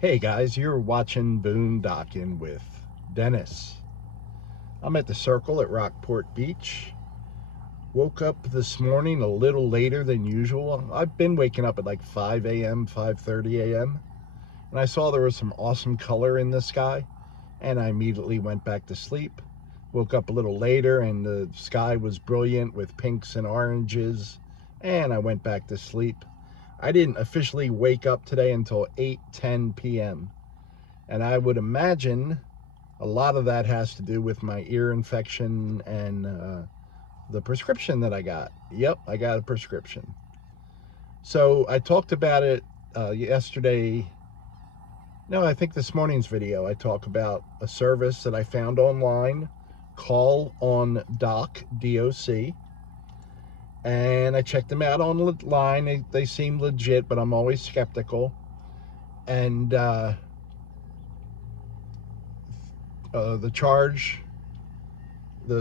Hey guys, you're watching Boondocking with Dennis. I'm at the Circle at Rockport Beach. Woke up this morning a little later than usual. I've been waking up at like 5 a.m., 5:30 a.m. And I saw there was some awesome color in the sky, and I immediately went back to sleep. Woke up a little later and the sky was brilliant with pinks and oranges, and I went back to sleep. I didn't officially wake up today until 8:10 p.m. And I would imagine a lot of that has to do with my ear infection and the prescription that I got. Yep, I got a prescription. So I talked about it yesterday. No, I think this morning's video. I talk about a service that I found online, Call on Doc, DOC. And I checked them out online. They seem legit, but I'm always skeptical. And the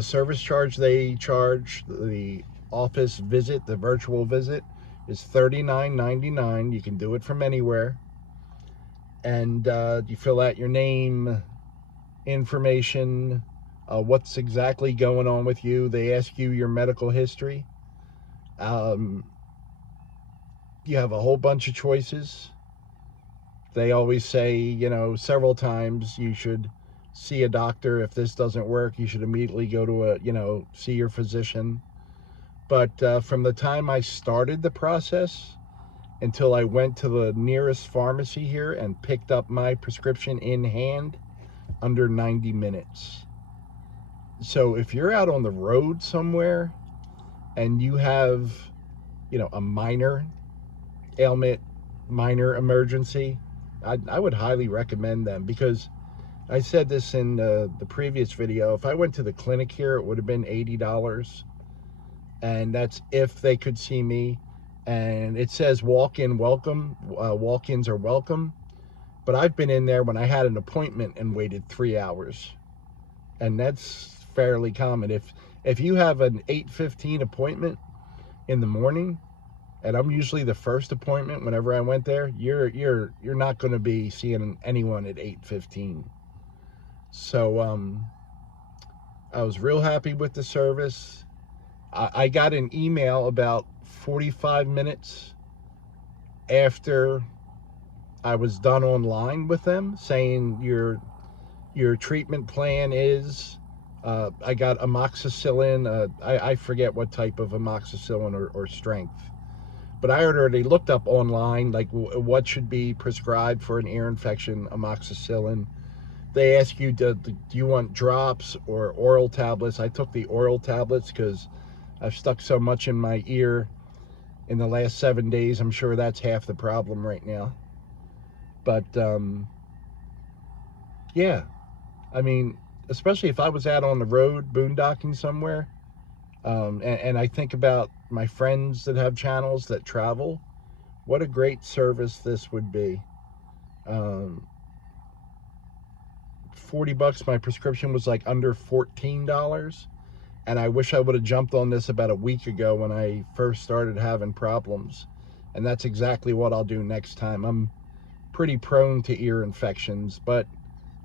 service charge they charge, the office visit, the virtual visit, is $39.99. You can do it from anywhere. And you fill out your name, information, what's exactly going on with you. They ask you your medical history. You have a whole bunch of choices. They always say, several times you should see a doctor. If this doesn't work, you should immediately go to see your physician. But from the time I started the process until I went to the nearest pharmacy here and picked up my prescription in hand, under 90 minutes. So if you're out on the road somewhere and you have, a minor ailment, minor emergency, I would highly recommend them, because I said this in the previous video. If I went to the clinic here, it would have been $80. And that's if they could see me. And it says walk-in welcome. Walk-ins are welcome. But I've been in there when I had an appointment and waited 3 hours. And that's fairly common. If you have an 8:15 appointment in the morning, and I'm usually the first appointment whenever I went there, you're not going to be seeing anyone at 8:15. So I was real happy with the service. I got an email about 45 minutes after I was done online with them saying your treatment plan is, I got amoxicillin. I forget what type of amoxicillin or strength. But I had already looked up online, like what should be prescribed for an ear infection, amoxicillin. They ask you, do you want drops or oral tablets? I took the oral tablets because I've stuck so much in my ear in the last 7 days. I'm sure that's half the problem right now. But yeah, I mean, especially if I was out on the road boondocking somewhere, and I think about my friends that have channels that travel, what a great service this would be. 40 bucks, my prescription was like under $14. And I wish I would have jumped on this about a week ago when I first started having problems. And that's exactly what I'll do next time. I'm pretty prone to ear infections, but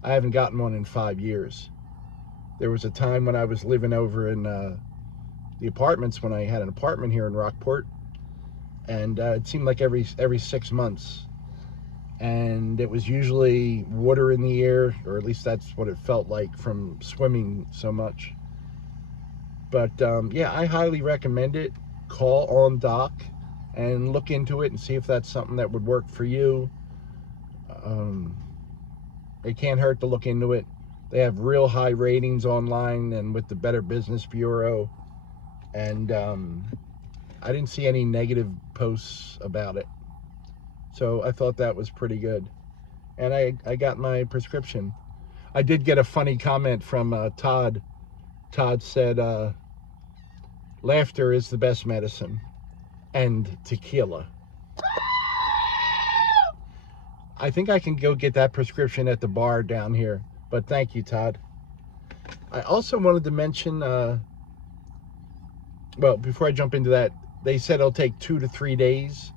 I haven't gotten one in 5 years. There was a time when I was living over in the apartments, when I had an apartment here in Rockport, and it seemed like every 6 months. And it was usually water in the ear, or at least that's what it felt like from swimming so much. But yeah, I highly recommend it. Call on Doc and look into it and see if that's something that would work for you. It can't hurt to look into it. They have real high ratings online and with the Better Business Bureau. And I didn't see any negative posts about it. So I thought that was pretty good. And I got my prescription. I did get a funny comment from Todd. Todd said, laughter is the best medicine, and tequila. I think I can go get that prescription at the bar down here, but thank you, Todd. I also wanted to mention, well, before I jump into that, they said it'll take 2 to 3 days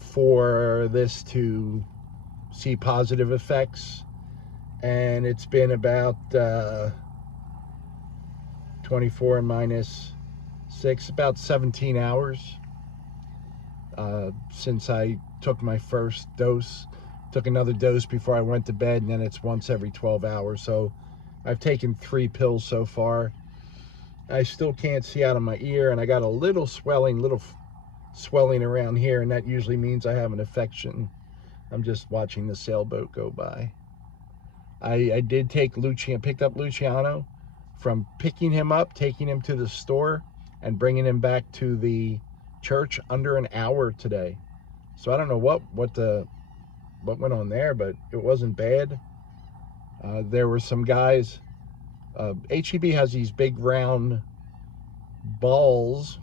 for this to see positive effects. And it's been about 24 minus 6, about 17 hours since I took my first dose. Took another dose before I went to bed, and then it's once every 12 hours. So I've taken 3 pills so far. I still can't see out of my ear, and I got a little swelling around here, and that usually means I have an infection. I'm just watching the sailboat go by. I did take picked up Luciano. From picking him up, taking him to the store, and bringing him back to the church under an hour today. So I don't know what went on there, but it wasn't bad. There were some guys. HEB has these big round balls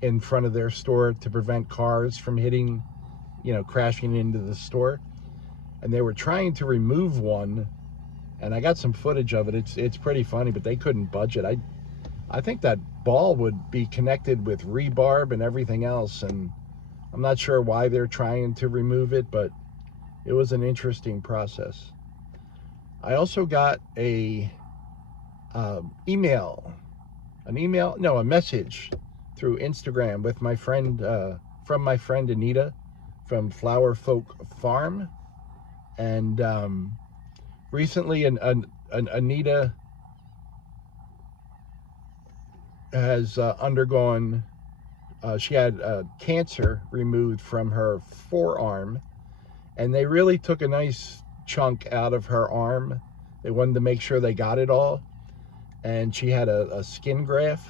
in front of their store to prevent cars from hitting, crashing into the store. And they were trying to remove one, and I got some footage of it. It's pretty funny, but they couldn't budge it. I think that ball would be connected with rebarb and everything else, and I'm not sure why they're trying to remove it, but it was an interesting process. I also got a message through Instagram with my friend, from my friend Anita from Flower Folk Farm. And recently Anita has undergone, she had cancer removed from her forearm, and they really took a nice chunk out of her arm. They wanted to make sure they got it all, and she had a skin graft.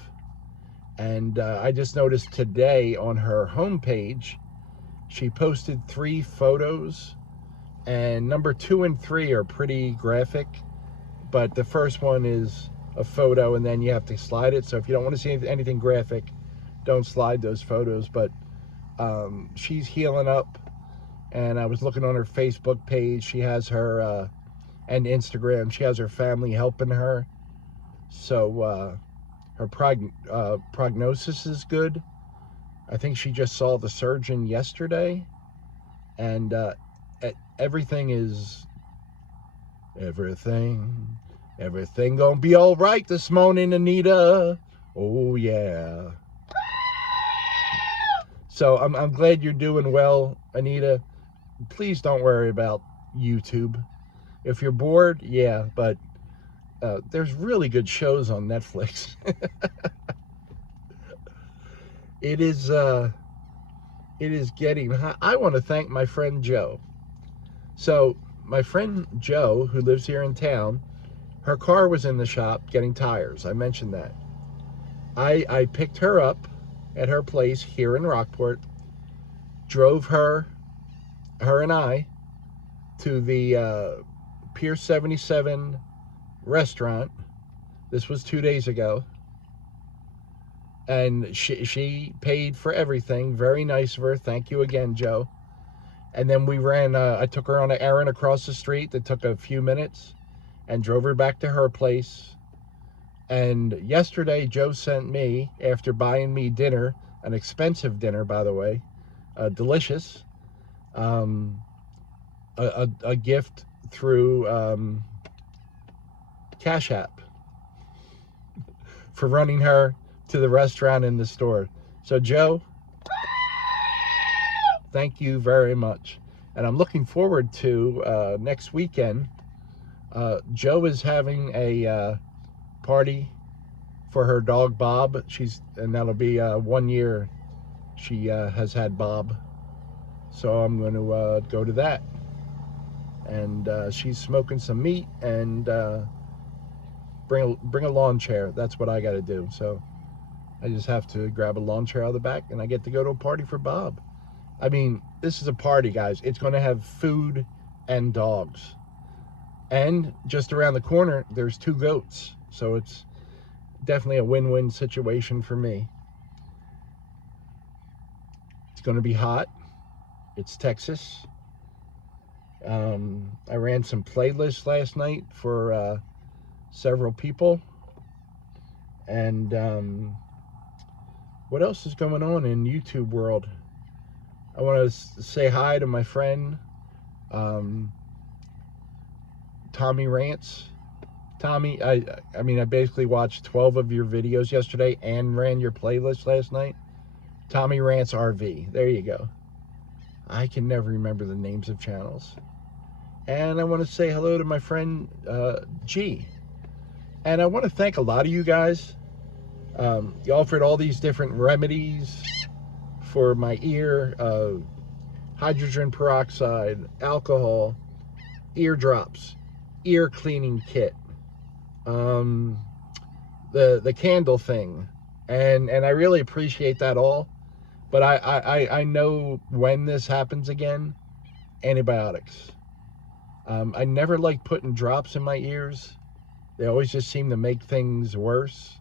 And I just noticed today on her homepage, she posted 3 photos, and number 2 and 3 are pretty graphic, but the first one is a photo, and then you have to slide it. So if you don't want to see anything graphic, don't slide those photos. But she's healing up, and I was looking on her Facebook page. She has her and Instagram. She has her family helping her. So her prognosis is good. I think she just saw the surgeon yesterday, and everything gonna be all right this morning, Anita. Oh yeah. So I'm glad you're doing well, Anita. Please don't worry about YouTube. If you're bored, yeah, but there's really good shows on Netflix. It is getting hot. I want to thank my friend Joe. So my friend Joe, who lives here in town, her car was in the shop getting tires. I mentioned that. I picked her up at her place here in Rockport, drove her and I to the Pier 77 restaurant. This was 2 days ago. And she paid for everything. Very nice of her. Thank you again, Joe. And then we ran, I took her on an errand across the street that took a few minutes and drove her back to her place. And yesterday, Joe sent me, after buying me dinner, an expensive dinner, by the way, delicious, a gift through Cash App for running her to the restaurant and the store. So Joe, thank you very much. And I'm looking forward to next weekend. Joe is having a party for her dog Bob. And that'll be 1 year she has had Bob. So I'm going to go to that. And she's smoking some meat and bring a lawn chair. That's what I got to do. So I just have to grab a lawn chair out of the back, and I get to go to a party for Bob. I mean, this is a party, guys. It's going to have food and dogs. And just around the corner, there's 2 goats. So it's definitely a win-win situation for me. It's going to be hot. It's Texas. I ran some playlists last night for several people. And what else is going on in YouTube world? I want to say hi to my friend Tommy Rants. Tommy, I mean, I basically watched 12 of your videos yesterday and ran your playlist last night. Tommy Rants RV. There you go. I can never remember the names of channels. And I want to say hello to my friend G. And I want to thank a lot of you guys. You offered all these different remedies for my ear. Hydrogen peroxide, alcohol, eardrops, ear cleaning kit, the candle thing, and I really appreciate that all. But I know when this happens again, antibiotics. I never like putting drops in my ears. They always just seem to make things worse.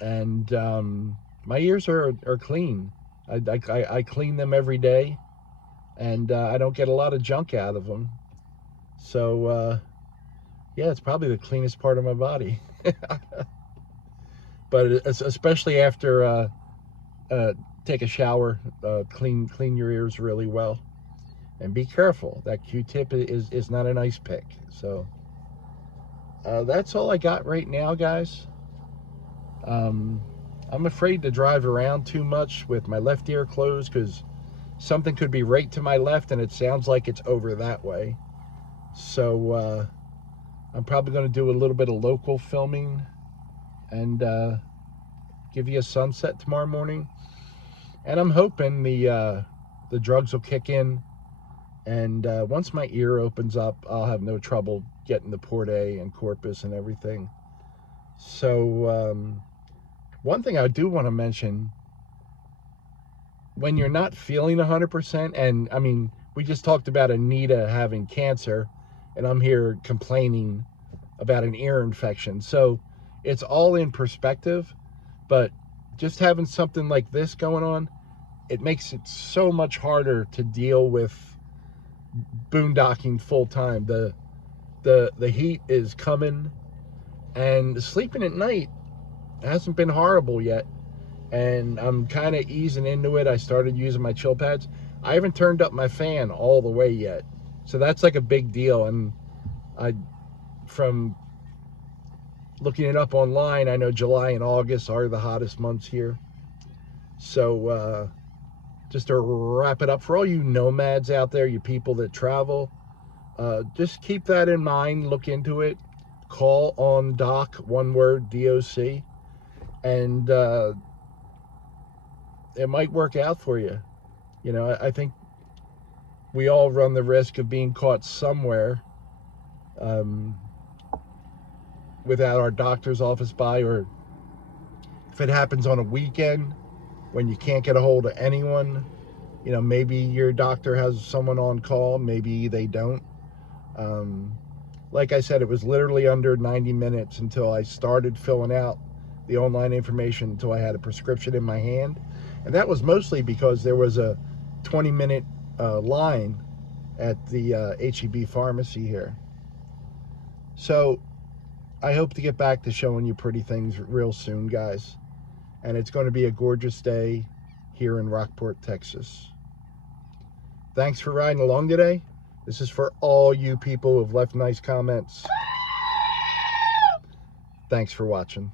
And my ears are clean. I clean them every day, and I don't get a lot of junk out of them. So yeah, it's probably the cleanest part of my body. But especially after take a shower, clean your ears really well, and be careful. That Q-tip is not a nice pick. So that's all I got right now, guys. I'm afraid to drive around too much with my left ear closed, because something could be right to my left and it sounds like it's over that way. So I'm probably going to do a little bit of local filming and give you a sunset tomorrow morning. And I'm hoping the drugs will kick in, and once my ear opens up, I'll have no trouble getting the Port A and Corpus and everything. So one thing I do want to mention, when you're not feeling 100%, and I mean, we just talked about Anita having cancer, and I'm here complaining about an ear infection. So it's all in perspective, but just having something like this going on, it makes it so much harder to deal with boondocking full time. The heat is coming, and sleeping at night hasn't been horrible yet, and I'm kind of easing into it. I started using my chill pads. I haven't turned up my fan all the way yet, so that's like a big deal. And from looking it up online, I know July and August are the hottest months here. So just to wrap it up, for all you nomads out there, you people that travel, just keep that in mind. Look into it. Call on Doc, one word, DOC, and it might work out for you. You know, I think we all run the risk of being caught somewhere without our doctor's office by, or if it happens on a weekend when you can't get a hold of anyone. You know, maybe your doctor has someone on call, maybe they don't. Like I said, it was literally under 90 minutes until I started filling out the online information, until I had a prescription in my hand. And that was mostly because there was a 20-minute line at the HEB pharmacy here. So I hope to get back to showing you pretty things real soon, guys. And it's going to be a gorgeous day here in Rockport, Texas. Thanks for riding along today. This is for all you people who have left nice comments. Thanks for watching.